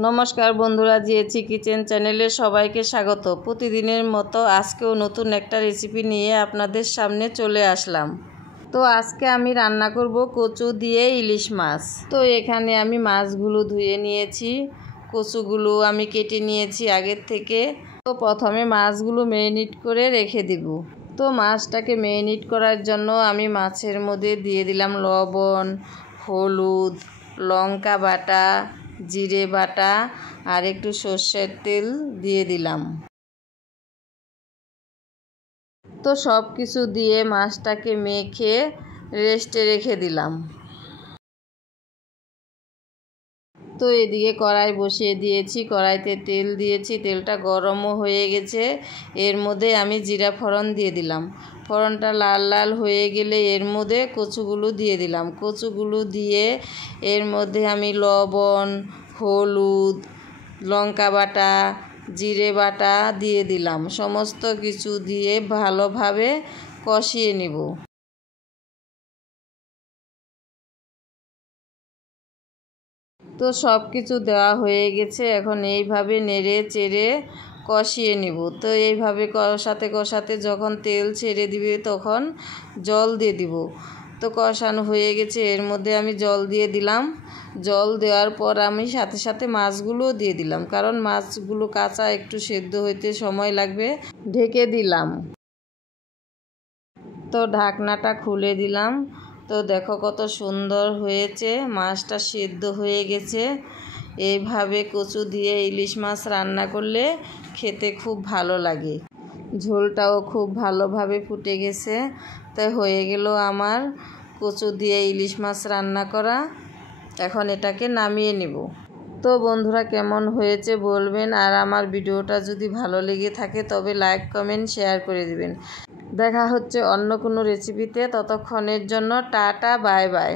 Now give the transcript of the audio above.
নমস্কার বন্ধুরা, জিএচি কিচেন চ্যানেলে সবাইকে স্বাগত। প্রতিদিনের মতো আজকেও নতুন একটা রেসিপি নিয়ে আপনাদের সামনে চলে আসলাম। তো আজকে আমি রান্না করব কচু দিয়ে ইলিশ মাছ। তো এখানে আমি মাছগুলো ধুয়ে নিয়েছি, কচুগুলো আমি কেটে নিয়েছি আগের থেকে। তো প্রথমে মাছগুলো ম্যারিনেট করে রেখে দিব। তো মাছটাকে ম্যারিনেট করার জন্য আমি মাছের মধ্যে দিয়ে দিলাম লবণ, হলুদ, লঙ্কা বাটা, জিরে বাটা আর একটু সর্ষের তেল দিয়ে দিলাম। তো সব কিছু দিয়ে মাছটাকে মেখে রেস্টে রেখে দিলাম। তো এদিকে কড়াই বসিয়ে দিয়েছি, কড়াইতে তেল দিয়েছি, তেলটা গরমও হয়ে গেছে। এর মধ্যে আমি জিরা ফোড়ন দিয়ে দিলাম। ফোড়নটা লাল লাল হয়ে গেলে এর মধ্যে কচুগুলো দিয়ে দিলাম। কচুগুলো দিয়ে এর মধ্যে আমি লবণ, হলুদ, লঙ্কা বাটা, জিরে বাটা দিয়ে দিলাম। সমস্ত কিছু দিয়ে ভালোভাবে কষিয়ে নিব। তো সব কিছু দেওয়া হয়ে গেছে, এখন এইভাবে নেড়ে চেড়ে কষিয়ে নিব। তো এইভাবে কষাতে কষাতে যখন তেল ছেড়ে দিবে তখন জল দিয়ে দিব। তো কষানো হয়ে গেছে, এর মধ্যে আমি জল দিয়ে দিলাম। জল দেওয়ার পর আমি সাথে সাথে মাছগুলোও দিয়ে দিলাম, কারণ মাছগুলো কাঁচা একটু সেদ্ধ হইতে সময় লাগবে। ঢেকে দিলাম। তো ঢাকনাটা খুলে দিলাম। তো দেখো কত সুন্দর হয়েছে, মাছটা সেদ্ধ হয়ে গেছে। এইভাবে কচু দিয়ে ইলিশ মাছ রান্না করলে খেতে খুব ভালো লাগে। ঝোলটাও খুব ভালোভাবে ফুটে গেছে। তাই হয়ে গেল আমার কচু দিয়ে ইলিশ মাছ রান্না করা। এখন এটাকে নামিয়ে নেব। তো বন্ধুরা, কেমন হয়েছে বলবেন, আর আমার ভিডিওটা যদি ভালো লেগে থাকে তবে লাইক, কমেন্ট, শেয়ার করে দিবেন। দেখা হচ্ছে অন্য কোনো রেসিপিতে। ততক্ষণের জন্য টাটা, বাই বাই।